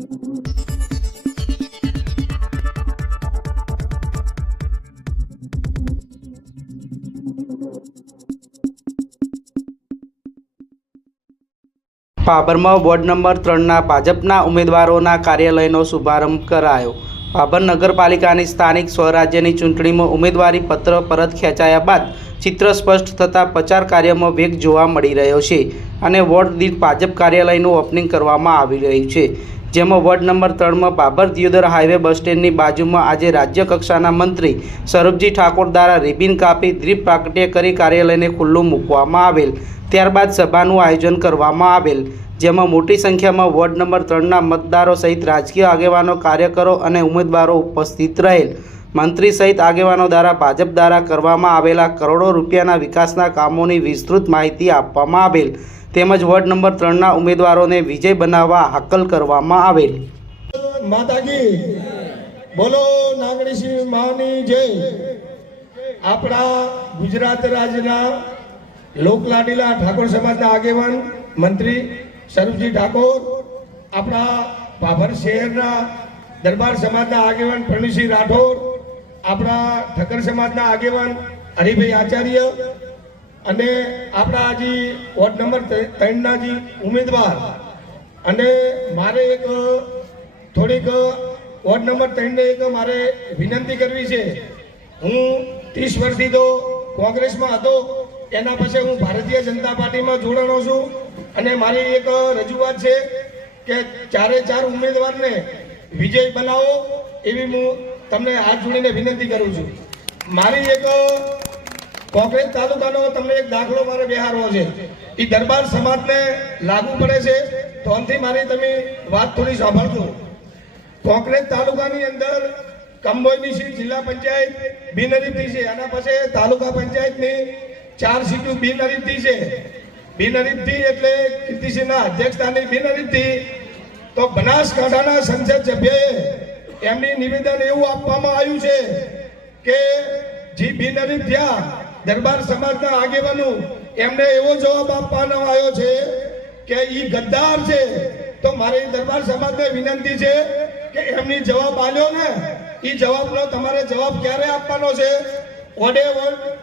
ભાભરમાં ward number 3ના ભાજપના ઉમેદવારોના કાર્યાલયનો શુભારંભ કરાયો। ભાભર નગરપાલિકાની સ્થાનિક સ્વરાજ્યની ચૂંટણીમાં ઉમેદવારી પત્ર પરત ખેંચાયા બાદ ચિત્ર સ્પષ્ટ થતાં પ્રચાર કાર્યમાં વેગ જોવા મળી રહ્યો છે અને વોર્ડ દીઠ ભાજપ કાર્યાલયનું ઓપનિંગ કરવામાં આવી રહ્યું છે, જેમાં વોર્ડ નંબર 3માં ભાભર દિયોદર હાઈવે બસ સ્ટેન્ડની બાજુમાં આજે રાજ્ય કક્ષાના મંત્રી સૌરભજી ઠાકોર દ્વારા રિબિન કાપી દીપ પ્રાગટ્ય કરી કાર્યાલયને ખુલ્લું મૂકવામાં આવેલ। ત્યારબાદ સભાનું આયોજન કરવામાં આવેલ, જેમાં મોટી સંખ્યામાં વોર્ડ નંબર 3ના મતદારો સહિત રાજકીય આગેવાનો, કાર્યકરો અને ઉમેદવારો ઉપસ્થિત રહેલ। મંત્રી સહિત આગેવાનો દ્વારા ભાજપ દ્વારા કરવામાં આવેલા કરોડો રૂપિયાના વિકાસના કામોની વિસ્તૃત માહિતી આપવામાં આવેલ, તેમજ વોર્ડ નંબર 3ના ઉમેદવારોને વિજય બનાવવા હાકલ કરવામાં આવેલ। માતાજી બોલો, નાગણીસિંહ માની જય। આપણા ગુજરાત રાજ્યના લોકલાડીલા ઠાકોર સમાજના આગેવાન મંત્રી સૌરભજી ઠાકોર, આપણા ભાભર શહેરના દરબાર સમાજના આગેવાન પ્રવીણસિંહ રાઠોડ, આપણા ઠક્કર સમાજના આગેવાન હરિભાઈ આચાર્ય અને આપણા જે વોર્ડ નંબર 3ના જે ઉમેદવાર, અને મારે એક થોડીક વોર્ડ નંબર 3ને એક મારે વિનંતી કરવી છે। હું 30 વર્ષથી તો કોંગ્રેસમાં હતો, એના પછી હું ભારતીય જનતા પાર્ટીમાં જોડાણો છું અને મારી એક રજૂઆત છે કે 4 ઉમેદવારને વિજય બનાવો એવી હું તમને હાથ જોડીને વિનંતી કરું છું। મારી એક કોંગ્રેસ તાલુકાનો તમને એક દાખલો મારે બિહારવો છે, એ દરબાર સમાજને લાગુ પડે છે, તો અંતથી મારી તમે વાત થોડી સાંભળજો। કોંગ્રેસ તાલુકાની અંદર કંબોઈની સીટ જિલ્લા પંચાયત બિનહરીફથી છે, આના પછી તાલુકા પંચાયતની 4 સીટો બિનહરીફથી છે। બિનહરીફથી એટલે કીર્તિસિંહના અધ્યક્ષતાની બિનહરીફથી તો બનાસકાંઠાના સંસદ સભ્યએ એમની નિવેદન એવું આપવામાં આવ્યું છે કે જે બિનહરીફ થયા દરબાર સમાજના આગેવાનો, એમને એવો જવાબ આપવાનો આવ્યો છે કે એ ગદ્દાર છે। તો મારી દરબાર સમાજને વિનંતી છે કે એમની જવાબ આલ્યો ને, એ જવાબનો તમારે જવાબ ક્યારે આપવાનો છે?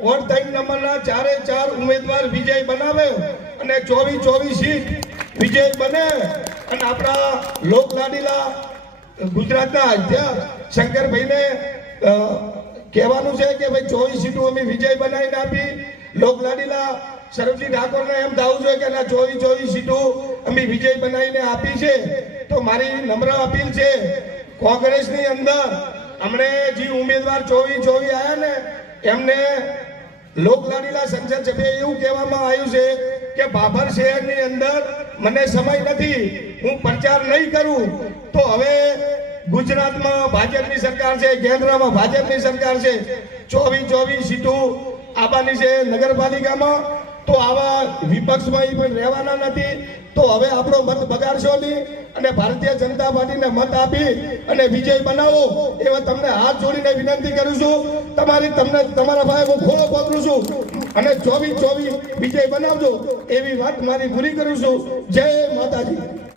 વોર્ડ 3 નંબરના 4 ઉમેદવાર વિજય બનાવે અને 24 સીટ વિજય બને અને આપણા લોકલાડીલા ગુજરાતના અધ્યક્ષ શંકરભાઈને કહેવાનું છે કે ભાઈ 24 સીટો અમે વિજય બનાવીને આપી। લોકલાડીલા સૌરભજી ઠાકોરને એમ થવું જોઈએ કે 24 સીટો અમે વિજય બનાવીને આપી છે। તો મારી નમ્ર અપીલ છે, કોંગ્રેસની અંદર હમણે જે ઉમેદવાર 24 આવ્યા ને, એમને લોકલાડીલા સંસદ સભ્ય એવું કહેવામાં આવ્યું છે કે ભાભર શહેરની અંદર મને સમય નથી, હું પ્રચાર નહીં કરું। તો હવે ગુજરાતમાં ભાજપની સરકાર છે, કેન્દ્રમાં ભાજપની સરકાર છે, 24 સીટો આવવાની છે નગરપાલિકામાં, તો આવા વિપક્ષમાં એ પણ રહેવાના નથી। તો હવે આપણો મત બગાડશો નહીં અને ભારતીય જનતા પાર્ટીને મત આપી અને વિજય બનાવો એવા તમને હાથ જોડીને વિનંતી કરું છું। તમારા ભાઈ હું ખોળો પકડું છું અને 24 વિજય બનાવજો એવી વાત મારી પૂરી કરું છું। જય માતાજી।